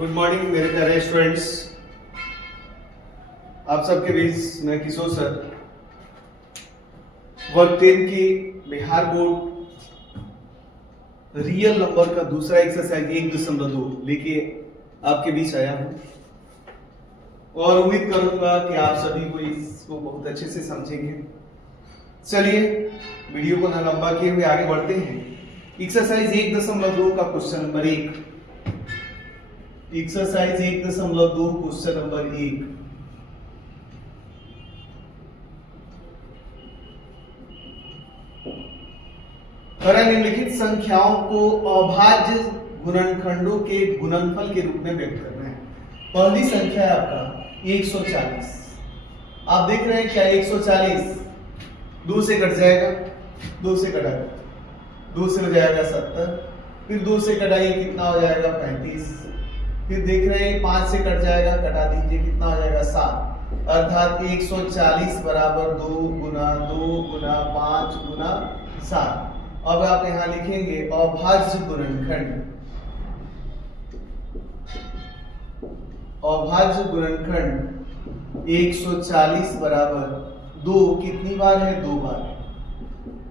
Good morning मेरे प्यारे students. आप सबके बीच मैं किशोर सर वर्ग 10 की बिहार बोर्ड रियल नंबर का दूसरा एक्सरसाइज 1.2 लेके आपके बीच आया हूं और उम्मीद करूंगा कि आप सभी को इसको बहुत अच्छे से समझेंगे। चलिए वीडियो को ना लंबा किए हुए आगे बढ़ते हैं। एक्सरसाइज 1.2 का question number 1। Exercise 1.2 question number 1। करा निम्नलिखित संख्याओं को अभाज्य गुणनखंडों के गुणनफल के रूप में व्यक्त करना है। पहली संख्या है आपका 140। आप देख रहे हैं क्या 140 2 से कट जाएगा, 2 से कटा 2 से हो जाएगा 70, फिर 2 से कटाइए कितना हो जाएगा 35, फिर देख रहे हैं 5 से कट जाएगा, कटा दीजिए कितना हो जाएगा 7, अर्थात 140 बराबर 2 गुना 5 गुना 7। अब आप यहां लिखेंगे अभाज्य गुणनखंड। अभाज्य गुणनखंड 140 बराबर 2 कितनी बार है? 2 बार।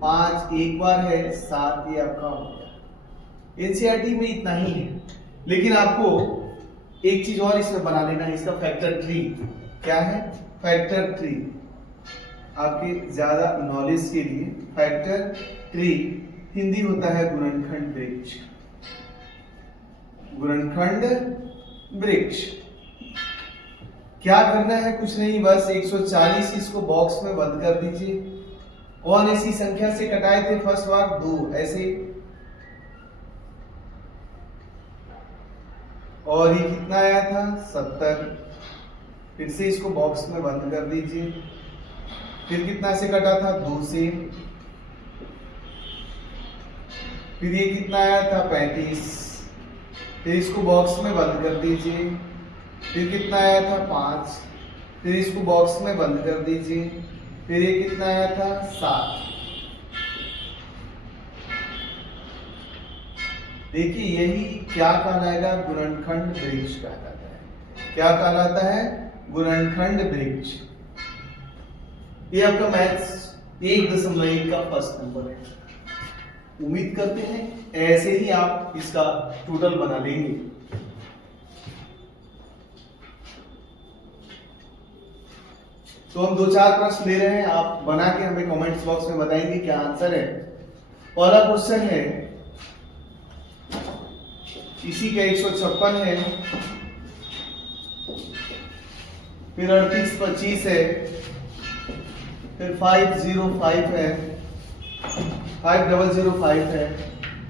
5 एक बार है, 7 ये आपका हो गया। एनसीईआरटी में इतना ही है, लेकिन आपको एक चीज और इसमें बना लेना है, इसका फैक्टर ट्री। क्या है? Factor tree. आपके ज्यादा नॉलेज के लिए फैक्टर ट्री हिंदी होता है गुणनखंड वृक्ष। गुणनखंड वृक्ष। क्या करना है? कुछ नहीं, बस 140 इसको बॉक्स में बंद कर दीजिए। कौन ऐसी संख्या से कटाए थे फर्स्ट बार? 2 ऐसे, और ये कितना आया था? 70। फिर से इसको बॉक्स में बंद कर दीजिए। फिर कितना से कटा था? 2 से। फिर ये कितना आया था? 35। फिर इसको बॉक्स में बंद कर दीजिए। फिर कितना आया था? 5। फिर इसको बॉक्स में बंद कर दीजिए। फिर ये कितना आया था? 7। देखिए यही क्या कहलाएगा? गुणनखंड वृक्ष कहलाता है। क्या कहलाता है? गुणनखंड वृक्ष। ये आपका मैथ्स 1.1 का फर्स्ट नंबर है। उम्मीद करते हैं ऐसे ही आप इसका टोटल बना लेंगे। तो हम 2-4 प्रश्न ले रहे हैं, आप बना के हमें कमेंट्स बॉक्स में बताएंगे क्या आंसर है। पहला क्वेश्चन है, इसी का 156 है, फिर 3825 है, फिर 505 है, 5005 है,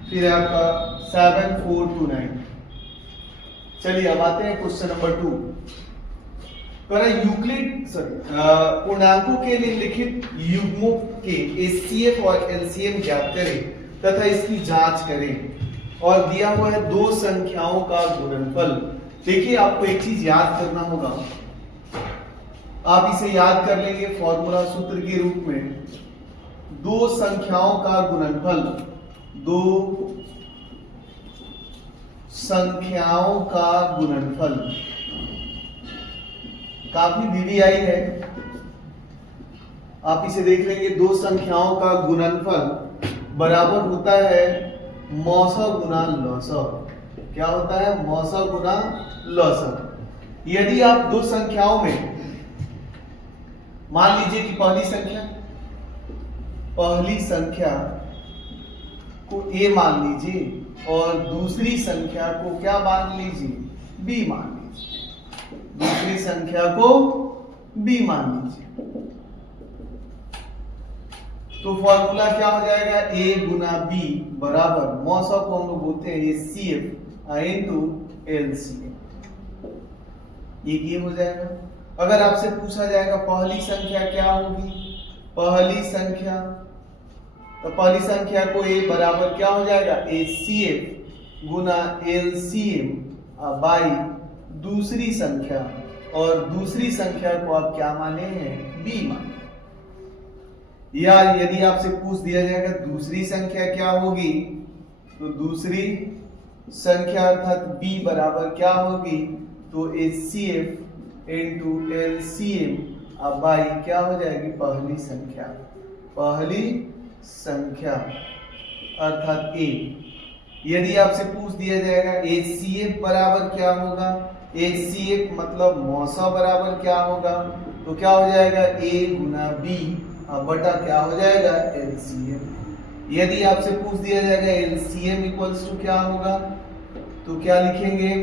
फिर आपका 7429। चलिए अब आते हैं क्वेश्चन नंबर 2। यूक्लिड पूर्णांकों के निम्नलिखित युग्मों के एचसीएफ और एलसीएम ज्ञात करें तथा इसकी जांच करें। और दिया हुआ है 2 संख्याओं का गुणनफल। देखिए आपको एक चीज याद करना होगा, आप इसे याद कर लेंगे फॉर्मूला सूत्र के रूप में। 2 संख्याओं का गुणनफल, 2 संख्याओं का गुणनफल काफी वीवीआई है, आप इसे देख लेंगे। 2 संख्याओं का गुणनफल बराबर होता है मौसा गुना लौसा। क्या होता है? मौसा गुना लौसा। यदि आप 2 संख्याओं में मान लीजिए कि पहली संख्या को a मान लीजिए और दूसरी संख्या को क्या मान लीजिए? b मान लीजिए। दूसरी संख्या को b मान लीजिए, तो फॉर्मूला क्या हो जाएगा? a गुना b बराबर मौसा को हम लोग बोलते हैं HCF इनटू LCM। ये हो जाएगा। अगर आपसे पूछा जाएगा पहली संख्या क्या होगी? पहली संख्या, तो पहली संख्या को a बराबर क्या हो जाएगा? HCF गुना LCM बाई दूसरी संख्या, और दूसरी संख्या को आप क्या माने हैं? b माने। या यदि आपसे पूछ दिया जाएगा दूसरी संख्या क्या होगी, तो दूसरी संख्या अर्थात b बराबर क्या होगी, तो HCF इंटू LCM, अब बाई क्या हो जाएगी, पहली संख्या अर्थात a। यदि आपसे पूछ दिया जाएगा HCF बराबर क्या होगा, HCF मतलब मौसा बराबर क्या होगा, तो क्या हो जाएगा a गुना b बटा क्या हो जाएगा LCM। यदि आपसे पूछ दिया जाएगा LCM इक्वल्स टू क्या होगा, तो क्या लिखेंगे,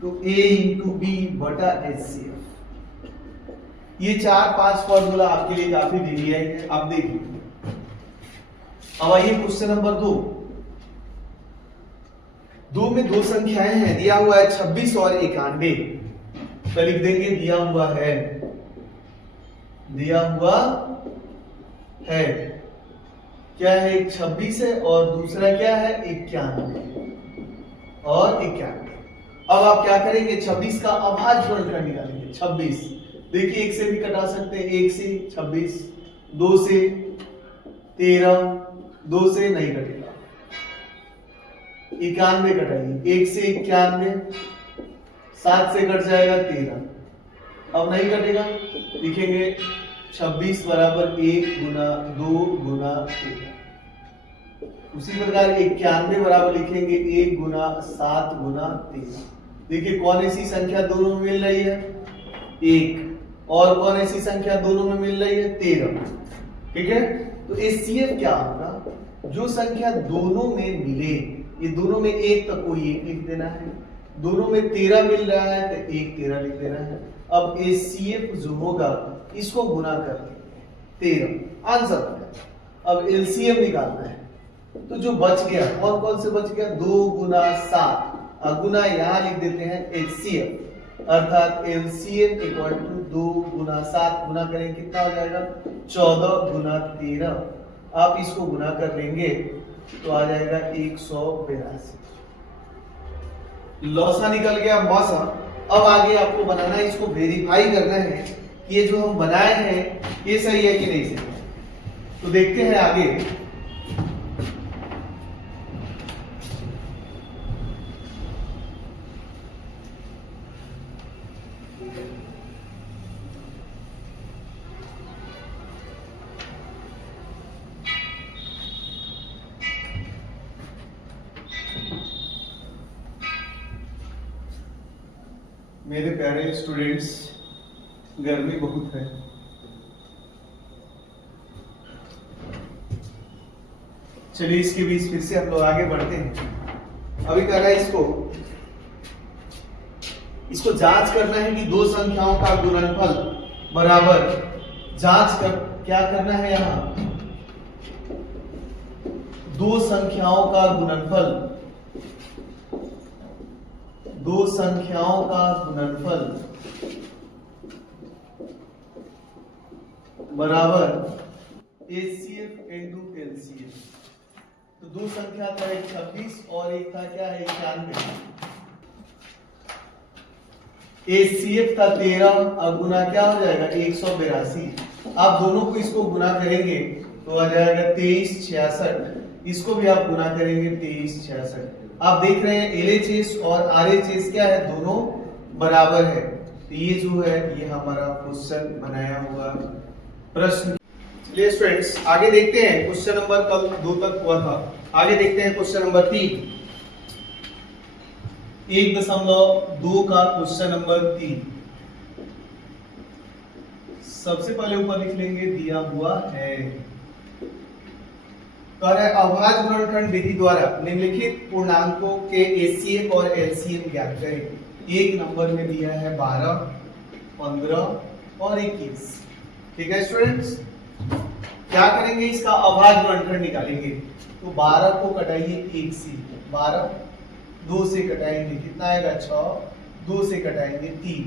तो a इंटू बी बटा HCF। ये 4-5 फॉर्मूला आपके लिए काफी दे दिया है, आप देखिए। अब आइए क्वेश्चन नंबर 2 में दो संख्याएं हैं, दिया हुआ है 26 और 91। तो लिख देंगे दिया हुआ है क्या है, एक 26 है और दूसरा क्या है 91 और 91। अब आप क्या करेंगे, 26 का अभाज्य गुणनखंड निकालेंगे। 26 देखिए, 1 से भी कटा सकते हैं, 1 से 26, 2 से 13, 2 से नहीं कटेगा, 91 कटाइए, 1 से 91, 7 से कट जाएगा 13, अब नहीं कटेगा, लिखेंगे 26 बराबर 1 गुना 2 गुना 13। उसी प्रकार 91 बराबर लिखेंगे 1 गुना 7 गुना 13। देखिए कौन ऐसी संख्या दोनों में मिल रही है, 1, और कौन ऐसी संख्या दोनों में मिल रही है, 13। ठीक है, तो HCF क्या होगा, जो संख्या दोनों में मिले, ये दोनों में 1 तक को 1 लिख देना है, दोनों में 13 मिल रहा है तो 1 13 लिख देना है। अब HCF जो होगा इसको गुना कर लेंगे 13, आंसर है। अब LCM निकालना है, तो जो बच गया कौन कौन से बच गया, 2 गुना 7, गुना यहां लिख देते हैं HCF, अर्थात LCM इक्वल टू 2 गुना 7, गुना करेंगे कितना हो जाएगा 14 गुना 13। आप इसको गुना कर लेंगे तो आ जाएगा 182। लौसा निकल गया मौसा। अब आगे आपको बनाना है, इसको वेरीफाई करना है कि ये जो हम बनाए हैं ये सही है कि नहीं सही है। तो देखते हैं आगे। मेरे प्यारे स्टूडेंट्स, गर्मी बहुत है, चलिए इसके बीच फिर से हम लोग आगे बढ़ते हैं। अभी कर रहा है इसको जांच करना है कि दो संख्याओं का गुणनफल बराबर, जांच कर क्या करना है, यहां दो संख्याओं का गुणनफल बराबर HCF इंटू LCM। तो दो संख्या था, एक 26 और एक था क्या है 91। HCF था 13 और गुना क्या हो जाएगा 182। आप दोनों को इसको गुना करेंगे तो आ जाएगा 2366। इसको भी आप गुना करेंगे 2366। आप देख रहे हैं LHS और RHS क्या है, दोनों बराबर है। तो ये जो है ये हमारा क्वेश्चन बनाया हुआ प्रश्न। चलिए स्टूडेंट्स आगे देखते हैं। क्वेश्चन नंबर कल 2 तक हुआ था, आगे देखते हैं क्वेश्चन नंबर 3। 1.2 का क्वेश्चन नंबर 3। सबसे पहले ऊपर लिख लेंगे दिया हुआ है, अभाज्य गुणनखंड विधि द्वारा निम्नलिखित पूर्णांकों के HCF और LCM ज्ञात करें। एक नंबर में दिया है 12, 15 और 21। ठीक है स्टूडेंट्स, क्या करेंगे, इसका अभाज्य गुणनखंड निकालेंगे। तो 12 को कटाइए 1 से, 12, 2 से कटाएंगे कितना आएगा 6, 2 से कटाएंगे 3।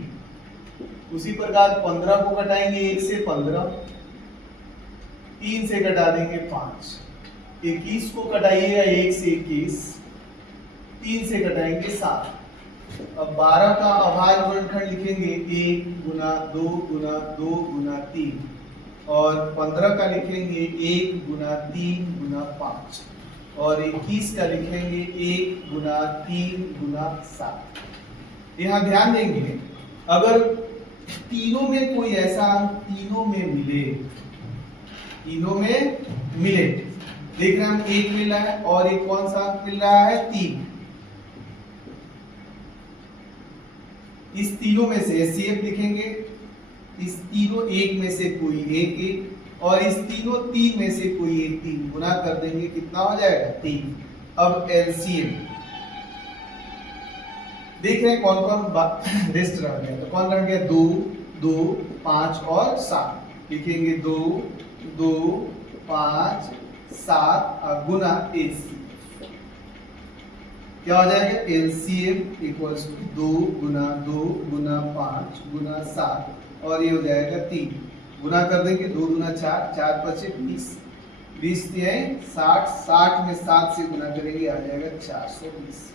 उसी प्रकार 15 को कटाएंगे 1 से 15, 3 से कटा देंगे 5। 21 को कटाइएगा 1 से 21, 3 से कटाएंगे 7। अब 12 का अभाज्य गुणनखंड लिखेंगे 1 गुना 2 गुना 2 गुना 3, और 15 का लिखेंगे 1 गुना 3 गुना 5। और 21 का लिखेंगे 1 गुना 3 गुना 7। यहाँ ध्यान देंगे, अगर तीनों में कोई ऐसा अंक तीनों में मिले, देख रहे हैं हम, 1 मिल रहा है और एक कौन सा अंक मिल रहा है 3। इस तीनों में से HCF लिखेंगे, इस तीनों एक में से कोई एक एक, और इस तीनों 3 में से कोई एक 3, गुना कर देंगे कितना हो जाएगा 3। अब LCM देख रहे हैं कौन कौन रेस्ट रह गया, तो कौन रह गया 2 2 5 और 7। लिखेंगे 2 2 5 7 गुना HCF, क्या हो जाएगा LCM इक्वल्स टू 2 गुना 2 गुना 5 गुना 7, और ये हो जाएगा 3। गुना कर देंगे 2 गुना 4, 4 पचे 20, 20 60, 60 में 7 से गुना करेंगे आ जाएगा 420।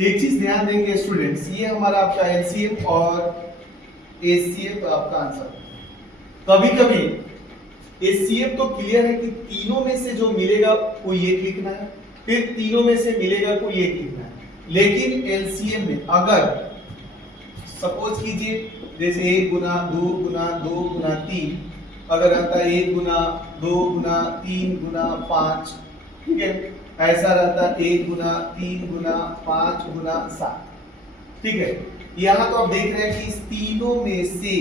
एक चीज ध्यान देंगे स्टूडेंट्स, ये हमारा आपका LCM और HCF आपका आंसर। कभी कभी HCF तो क्लियर है कि तीनों में से जो मिलेगा कोई एक लिखना है, फिर तीनों में से मिलेगा कोई एक लिखना है, लेकिन LCM में अगर सपोज कीजिए जैसे 1 गुना 2 गुना 2 गुना 3, अगर आता है 1 गुना 2 गुना 3 गुना 5, ठीक है, ऐसा रहता 1 गुना 3 गुना 5 गुना 7, ठीक है। यहाँ तो आप देख रहे हैं कि इस तीनों में से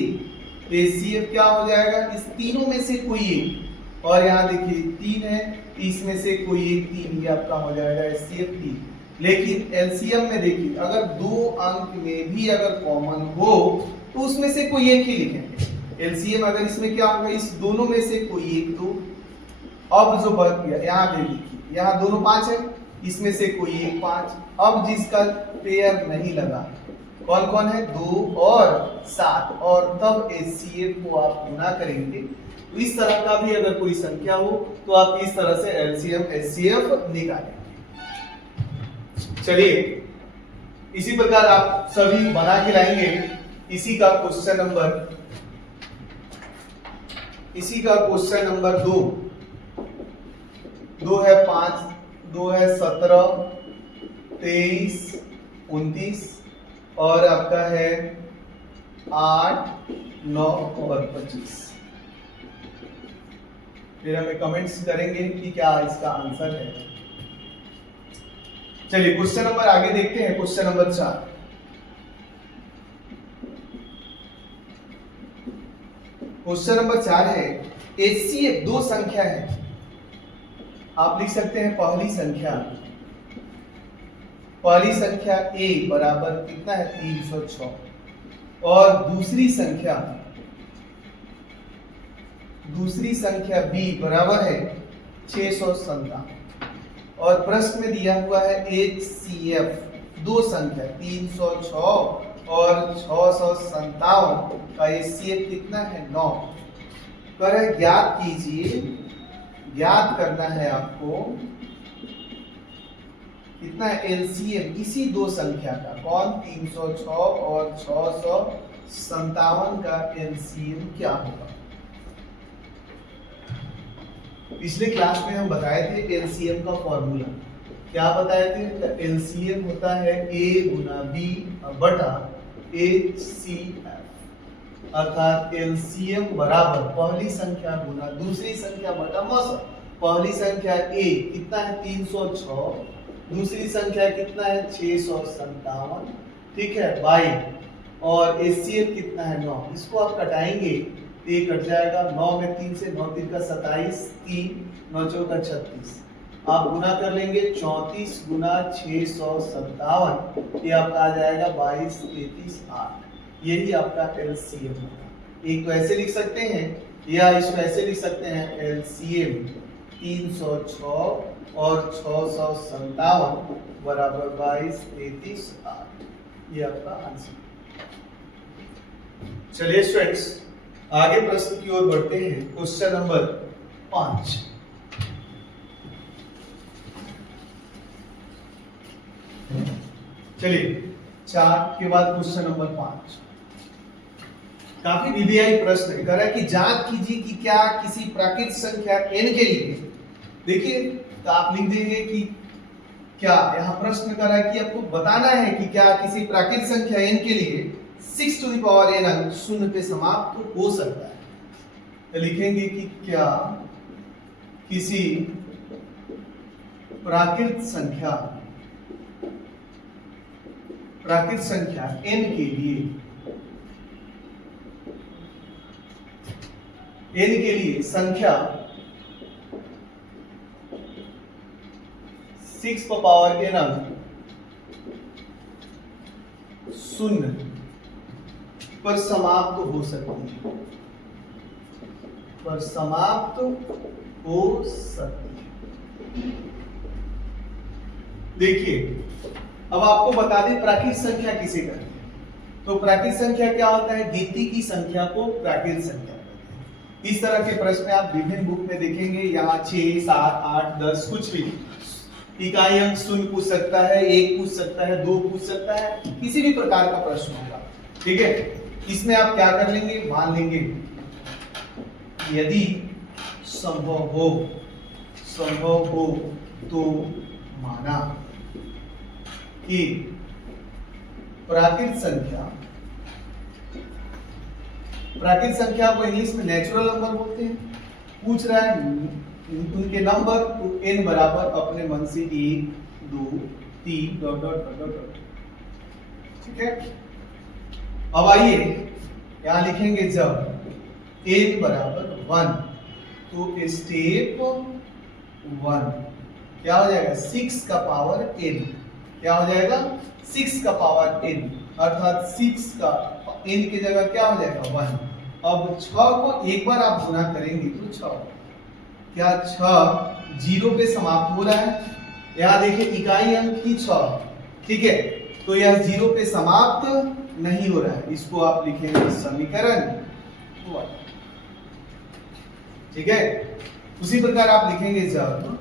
HCF क्या हो जाएगा, इस तीनों में से कोई एक, और यहाँ देखिए 3 है, इसमें से कोई एक 3, ये आपका हो जाएगा HCF 3। लेकिन LCM में देखिए अगर 2 अंक में भी अगर कॉमन हो तो उसमें से कोई एक ही लिखेंगे। LCM अगर इसमें क्या होगा, इस दोनों में से कोई एक 2, अब जो बच गया यहाँ देखिए, यहाँ दोनों 5 है, इसमें से कोई एक 5, अब जिसका पेयर नहीं लगा कौन कौन है 2 और 7, और तब HCF को आप गुना करेंगे। तो इस तरह का भी अगर कोई संख्या हो तो आप इस तरह से LCM HCF निकालेंगे। चलिए इसी प्रकार आप सभी बना के लाएंगे। इसी का क्वेश्चन नंबर 2 है 5, 2 है 17, 23, 29, और आपका है 8, 9 और 25। फिर हमें कमेंट्स करेंगे कि क्या इसका आंसर है। चलिए क्वेश्चन नंबर आगे देखते हैं, क्वेश्चन नंबर 4। क्वेश्चन नंबर 4 है HCF 2 संख्या है, आप लिख सकते हैं पहली संख्या A बराबर कितना है 306, और दूसरी संख्या B बराबर है 657, और प्रश्न में दिया हुआ है HCF 2 संख्या 306 और 657 का HCF कितना है 9। कर ज्ञात कीजिए, ज्ञात करना है आपको कितना है LCM इसी 2 संख्या का, कौन 306 और 657 का LCM क्या होगा। पिछले क्लास में हम बताए थे LCM का फॉर्मूला, क्या बताए थे, LCM होता है A गुना B बटा HCF, अर्थात LCM बराबर पहली संख्या गुना दूसरी संख्या बटा मौसम। पहली संख्या A कितना है 306, दूसरी संख्या कितना है 657, ठीक है, बाई, और HCF कितना है 9। इसको आप कटाएंगे तो ये कट जाएगा, 9 में 3 से 9 3 का 27, 3 9 4 का 36, आप गुना कर लेंगे 34 गुना 657, ये आपका आ जाएगा 22 33 8। यही आपका LCM होगा। एक तो ऐसे लिख सकते हैं या इसको ऐसे लिख सकते हैं LCM 306 और 657 बराबर 22 33 8, ये आपका आंसर। चलिए स्टूडेंट्स आगे प्रश्न की ओर बढ़ते हैं, क्वेश्चन नंबर 5। चलिए 4 के बाद क्वेश्चन नंबर 5 काफी वीवीआई प्रश्न है। कह रहा है कि जांच कीजिए कि क्या किसी प्राकृत संख्या n के लिए, देखिए तो आप लिख देंगे कि क्या यहाँ प्रश्न करा है कि आपको बताना है कि क्या किसी प्राकृत संख्या n के लिए 6 टू द पावर n अंक शून्य पे समाप्त हो सकता है। तो लिखेंगे कि क्या किसी प्राकृत संख्या n के लिए संख्या 6 पर पावर n अंक शून्य पर समाप्त हो सकती है, देखिए अब आपको बता दें प्राकृत संख्या किसे कहते हैं। तो प्राकृत संख्या क्या होता है? गिनती की संख्या को प्राकृत संख्या कहते हैं। इस तरह के प्रश्न आप विभिन्न बुक में देखेंगे, यहाँ 6, 7, 8, 10 कुछ भी इकाई अंक शून्य पूछ सकता है, 1 पूछ सकता है, 2 पूछ सकता है, किसी भी प्रकार का प्रश्न होगा। ठीक है, इसमें आप क्या कर लेंगे, मान लेंगे यदि संभव हो तो माना कि प्राकृत संख्या को इंग्लिश में नेचुरल नंबर बोलते हैं। पूछ रहा है उनके नंबर, तो n बराबर अपने मन से 1, 2, 3 डॉट डॉट डॉट डॉट। ठीक है, अब आइए यहां लिखेंगे जब n बराबर 1 तो स्टेप 1 क्या हो जाएगा? 6 का पावर n। क्या हो जाएगा? 6 का पावर n, अर्थात 6 का n की जगह क्या हो जाएगा? 1। अब 6 को एक बार आप गुना करेंगे तो 6, क्या 6 जीरो पे समाप्त हो रहा है? यहाँ देखिए इकाई अंक ही 6, ठीक है, तो यह जीरो पे समाप्त नहीं हो रहा है, इसको आप लिखेंगे समीकरण 1। ठीक है, उसी प्रकार आप लिखेंगे जब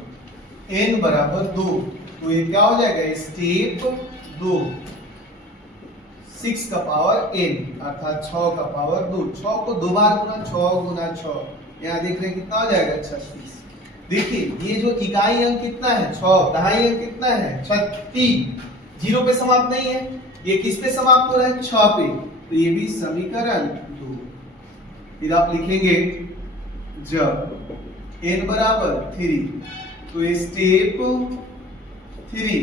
n बराबर 2 तो ये क्या हो जाएगा? स्टेप 2, 6 का पावर n अर्थात 6 का पावर 2। 6 को 2 बार गुना, 6 गुना 6, यहाँ देख रहे हैं कितना हो जाएगा? 36। देखिए ये जो इकाई अंक कितना है? 6। दहाई अंक कितना है? 36। जीरो पे समाप्त नहीं है, ये किस पे समाप्त हो रहा है? 6 पे, तो ये भी समीकरण 2। फिर आप लिखेंगे जब n बराबर 3 तो स्टेप 3,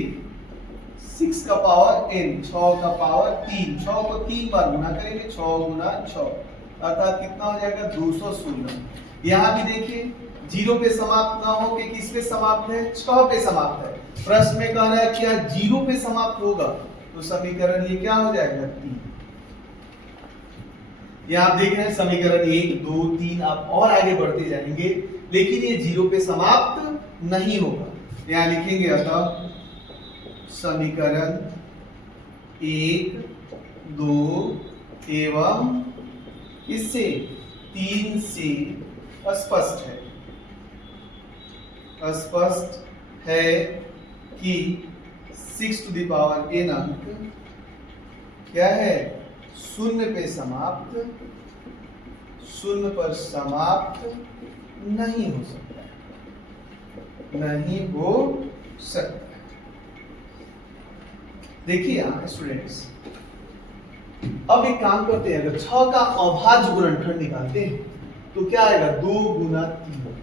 6 का पावर n, 6 का पावर 3, 6 को 3 बार गुना करेंगे, 6 गुना 6 अर्थात कितना हो जाएगा? 216। यहाँ भी देखिए जीरो पे समाप्त ना हो के किस पे समाप्त है? 6 पे समाप्त है। प्रश्न में कह रहा है क्या जीरो पे समाप्त होगा, तो समीकरण ये क्या हो जाएगा? 3। ये आप देख रहे हैं समीकरण 1, 2, 3 आप और आगे बढ़ते जाएंगे, लेकिन ये जीरो पे समाप्त नहीं होगा। यहाँ लिखेंगे अतः समीकरण 1, 2 एवं इससे 3 से स्पष्ट है कि 6 टू द पावर n अंक क्या है? शून्य पर समाप्त नहीं हो सकता। देखिए यहाँ स्टूडेंट्स, अब एक काम करते हैं, अगर 6 का अभाज्य गुणनखंड निकालते हैं तो क्या आएगा? 2 गुना 3।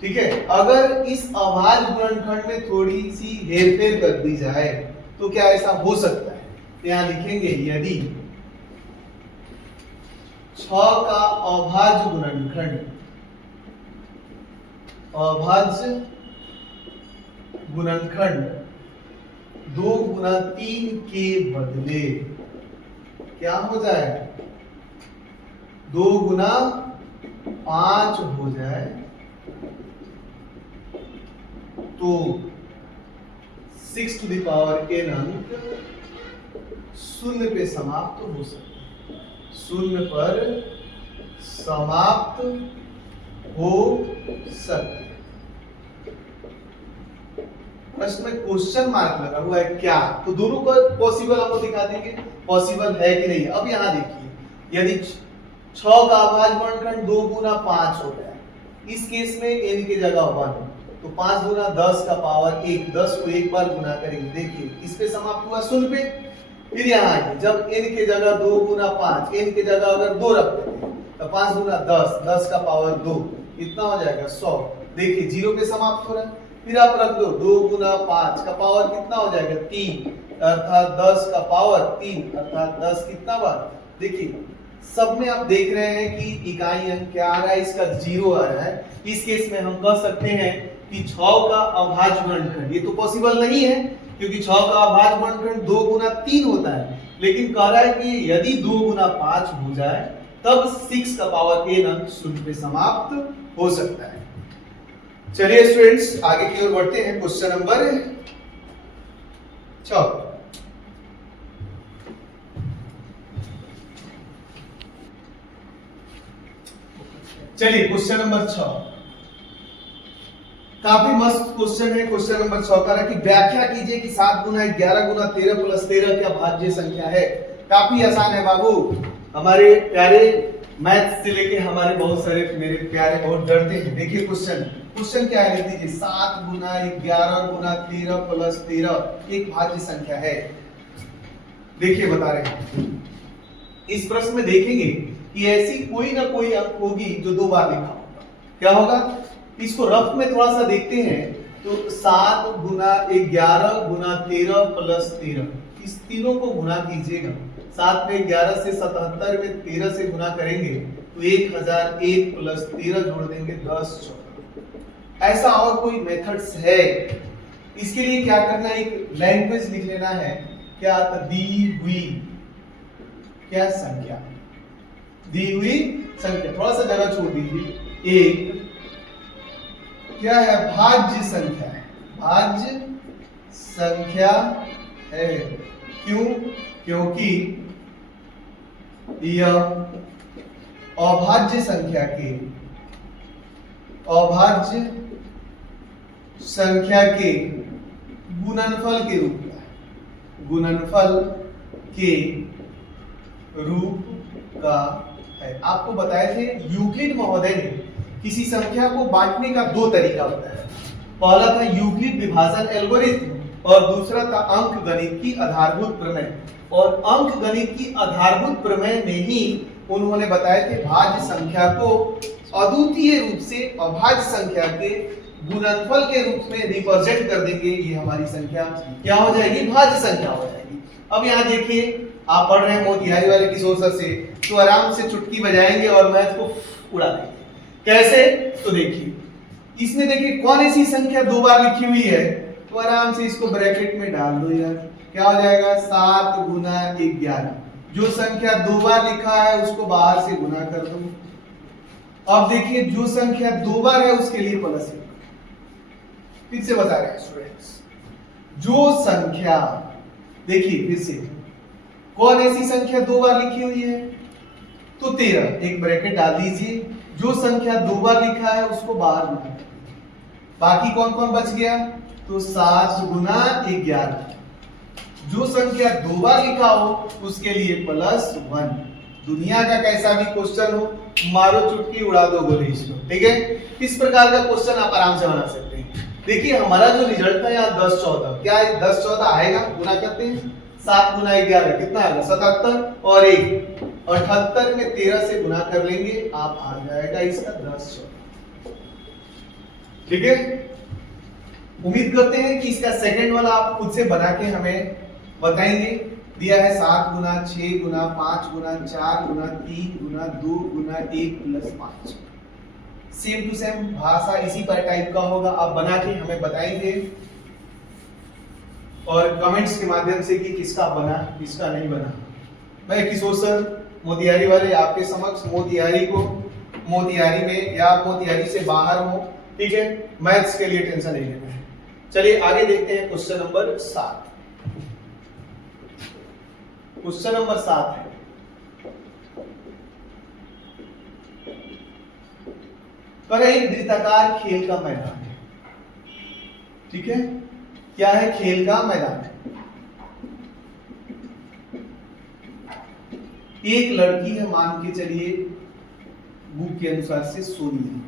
ठीक है, अगर इस अभाज्य गुणनखंड में थोड़ी सी हेरफेर कर दी जाए तो क्या ऐसा हो सकता है? यहाँ लिखेंगे यदि 6 का अभाज्य गुणनखंड 2 गुना 3 के बदले क्या हो जाए? 2 गुना 5 हो जाए, तो 6 टू द पावर n अंक शून्य पे समाप्त हो सकता है, शून्य पर समाप्त हो सकता है। प्रश्न में क्वेश्चन मार्क लगा हुआ है क्या, तो दोनों को पॉसिबल आपको दिखा देंगे पॉसिबल है कि नहीं। अब यहाँ देखिए यदि 6 का अभाज्य गुणनखंड 2 गुना 5 हो गया, इस केस में n की जगह 1, तो 5 गुना 10 का पावर 1, 10 को एक बार गुना करेंगे। देखिए इस पे समाप्त हुआ 0 पे। फिर यहाँ आइए, जब n के जगह 2 गुना 5, n के जगह अगर 2 रख देते हैं तो 5 गुना 10, 10 का पावर 2, इतना हो जाएगा 100। देखिए 0 पे समाप्त हो रहा है। फिर आप रख दो 2 गुना 5 का पावर कितना हो जाएगा 3, अर्थात 10 का पावर 3, अर्थात 10 कितना बार। देखिए सब में आप देख रहे हैं कि इकाई अंक क्या आ रहा है, इसका 0 आ रहा है। इस केस में हम कह सकते हैं कि 6 का अभाज्य गुणनखंड, ये तो पॉसिबल नहीं है क्योंकि 6 का अभाज्य गुणनखंड 2 गुना 3 होता है, लेकिन कह रहा है कि यदि 2 गुना 5 हो जाए तब 6 का पावर n अंक 0 पे समाप्त हो सकता है। चलिए स्टूडेंट्स आगे की ओर बढ़ते हैं। Question number 6। चलिए क्वेश्चन नंबर 6 काफी मस्त क्वेश्चन है। क्वेश्चन नंबर 6 कह रहा है कि व्याख्या कीजिए कि 7 गुना 11 गुना 13 प्लस 13 क्या भाज्य संख्या है। काफी आसान है बाबू। हमारे प्यारे मैथ से लेके हमारे बहुत सारे मेरे प्यारे बहुत डरते हैं। देखिए क्वेश्चन क्या है, लिख दीजिए 7 गुना 11 गुना 13 प्लस 13 एक भाज्य संख्या है। देखिए बता रहे हैं इस प्रश्न में देखेंगे कि ऐसी कोई ना कोई अंक होगी जो 2 बार लिखा होगा। क्या होगा, इसको रफ में थोड़ा सा देखते हैं तो 7 गुना 11 गुना 13 प्लस 13, इस तीनों को गुना कीजिएगा। 7 में 11 से 77 में 13 से गुना करेंगे तो 1001 प्लस 13 जोड़ देंगे 10 14। ऐसा और कोई मेथड्स है? इसके लिए क्या करना है, एक लैंग्वेज लिख लेना है। क्या दी हुई क्या संख्या, दी हुई संख्या, थोड़ा सा जगह छोड़ दीजिए। एक क्या है, भाज्य संख्या है, भाज्य संख्या है। क्यों? क्योंकि यह अभाज्य संख्या के गुणनफल के रूप में, गुणनफल के रूप का है। आपको बताए थे यूक्लिड महोदय ने किसी संख्या को बांटने का 2 तरीका होता है। पहला था यूक्लिड विभाजन एल्गोरिथम और दूसरा था अंक गणित की आधारभूत प्रमेय। और अंक गणित की आधारभूत प्रमेय में ही उन्होंने बताए थे भाज्य संख्या को अद्वितीय रूप से अभाज्य संख्या के गुणनफल के रूप में रिप्रेजेंट कर देंगे। ये हमारी संख्या क्या हो जाएगी, भाज्य संख्या हो जाएगी। अब यहाँ देखिए आप पढ़ रहे हैं मोतिहारी वाले किशोर सर से, तो आराम से चुटकी बजाएंगे और मैथ को उड़ा देंगे। कैसे? तो देखिए इसमें देखिए कौन ऐसी संख्या 2 बार लिखी हुई है, तो आराम से इसको ब्रैकेट में डाल दो यार। क्या हो जाएगा, 7 गुना 11। जो संख्या 2 बार लिखा है उसको बाहर से गुना कर दो। अब देखिए जो संख्या 2 बार है उसके लिए प्लस 1। फिर से बता रहे हैं स्टूडेंट्स, जो संख्या देखिए फिर से कौन ऐसी संख्या 2 बार लिखी हुई है, तो 13, एक ब्रैकेट डाल दीजिए। जो संख्या 2 बार लिखा है उसको बाहर गुना कर दीजिए। बाकी कौन कौन बच गया, तो 7 गुना 11। जो संख्या 2 बार लिखा हो उसके लिए प्लस 1। दुनिया का कैसा भी क्वेश्चन हो, मारो चुटकी उड़ा दो गोली इसको, ठीक है। इस प्रकार का क्वेश्चन आप आराम से बना सकते हैं। देखिए हमारा जो रिजल्ट था यहाँ 10 14, क्या 10 14 आएगा, गुना करते हैं। 7 गुना 11 कितना आएगा, 77 और 1 78 में 13 से गुना कर लेंगे, आप आ जाएगा इसका 10 14। ठीक है, उम्मीद करते हैं कि इसका सेकंड वाला आप खुद से बना के हमें बताएंगे। दिया है 7 गुना 6 गुना 5 गुना 4 गुना 3 गुना 2 गुना 1 प्लस 5। सेम टू सेम भाषा इसी पर टाइप का होगा, आप बना के हमें बताएंगे और कमेंट्स के माध्यम से कि किसका बना किसका नहीं बना। मैं किशोर सर मोतिहारी वाले आपके समक्ष मोतिहारी में या मोतिहारी से बाहर हो, ठीक है, मैथ्स के लिए टेंशन नहीं लेना है। चलिए आगे देखते हैं क्वेश्चन नंबर 7। क्वेश्चन नंबर 7 है, पर एक वृत्ताकार खेल का मैदान है। ठीक है, क्या है, खेल का मैदान। एक लड़की है, मान के चलिए बुक के अनुसार से सोनिया,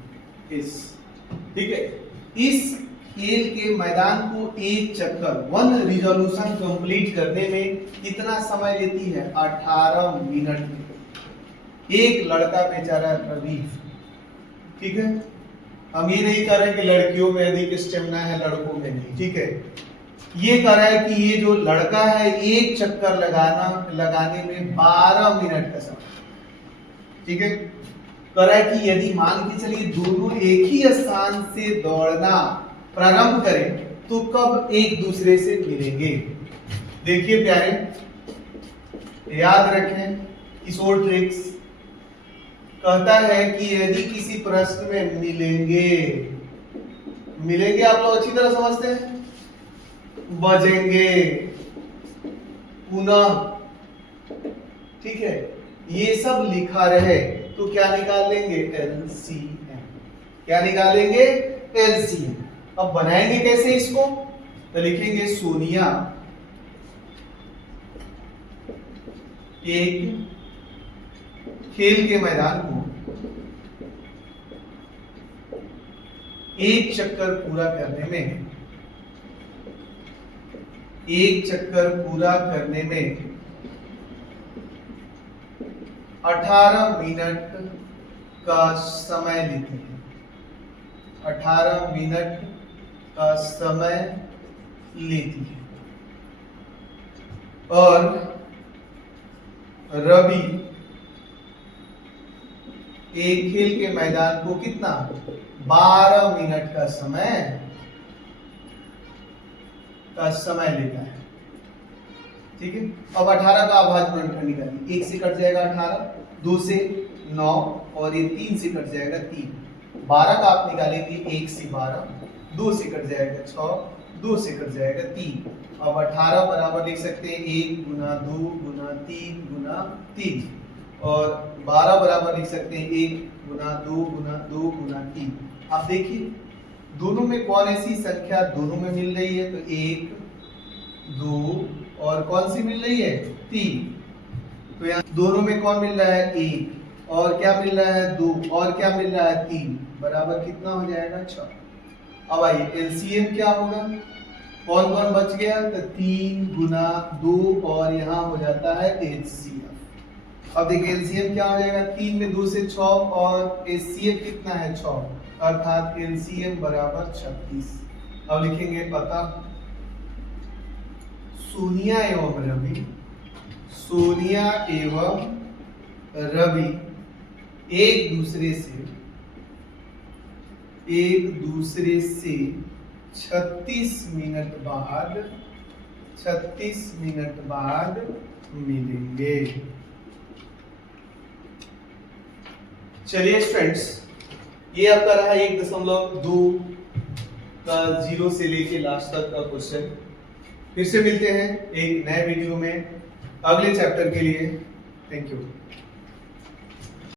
ठीक है। इस खेल के मैदान को एक चक्कर 1 रिवॉल्यूशन कंप्लीट करने में कितना समय लेती है? 18 मिनट। एक लड़का बेचारा रवि, ठीक है, हम ये नहीं कर रहे कि लड़कियों में अधिक स्टेमिना है, लड़कों में नहीं, ठीक है। ये कर रहा है कि ये जो लड़का है एक चक्कर लगाने में 12 मिनट का समय, ठीक है। कर रहा है कि यदि मान के चलिए दोनों एक ही स्थान से दौड़ना प्रारंभ करें तो कब एक दूसरे से मिलेंगे। देखिए प्यारे, याद रखें इस और ट्रिक्स। कहता है कि यदि किसी प्रश्न में मिलेंगे आप लोग अच्छी तरह समझते हैं, बजेंगे पुनः, ठीक है, ये सब लिखा रहे तो क्या निकाल लेंगे? एलसीएम। क्या निकालेंगे? एलसीएम। अब बनाएंगे कैसे इसको? तो लिखेंगे सोनिया एक खेल के मैदान को एक चक्कर पूरा करने में 18 मिनट का समय लेती है। 18 मिनट का समय लेती है। और रवि एक खेल के मैदान को कितना? 12 मिनट का समय लेता है, ठीक है। अब 18 का अभाज्य गुणनखंड निकालिए। 1 से कट जाएगा 18, 2 से 9 और ये 3 से कट जाएगा 3। 12 का आप निकालेंगे 1 से 12, 2 से कट जाएगा 6, 2 से कट जाएगा 3। अब 18 बराबर लिख सकते हैं 1 गुना 2 गुना 3 गुना 3, और 12 बराबर लिख सकते हैं 1 गुना 2 गुना 2 गुना 3। आप देखिए दोनों में कौन ऐसी संख्या दोनों में मिल रही है? तो 1 2 और कौन सी मिल रही है? 3। तो यहाँ दोनों में कौन मिल रहा है? 1 और क्या मिल रहा है? 2 और क्या मिल रहा है? 3 बराबर कितना हो जाएगा? 6। अब आइए एलसीएम क्या होगा? कौन कौन बच गया? तो 3 गुना 2 और यहाँ हो जाता है एचसीएफ। अब देखिए एलसीएम क्या हो जाएगा? 3 में 2 से 6 और एचसीएफ कितना है? 6, अर्थात एलसीएम बराबर 36। अब लिखेंगे पता सोनिया एवं रवि एक दूसरे से 36 मिनट बाद मिलेंगे। चलिए स्टूडेंट्स, ये आपका रहा 1.2 का 0 से लेके लास्ट तक का क्वेश्चन। फिर से मिलते हैं एक नए वीडियो में अगले चैप्टर के लिए। Thank you.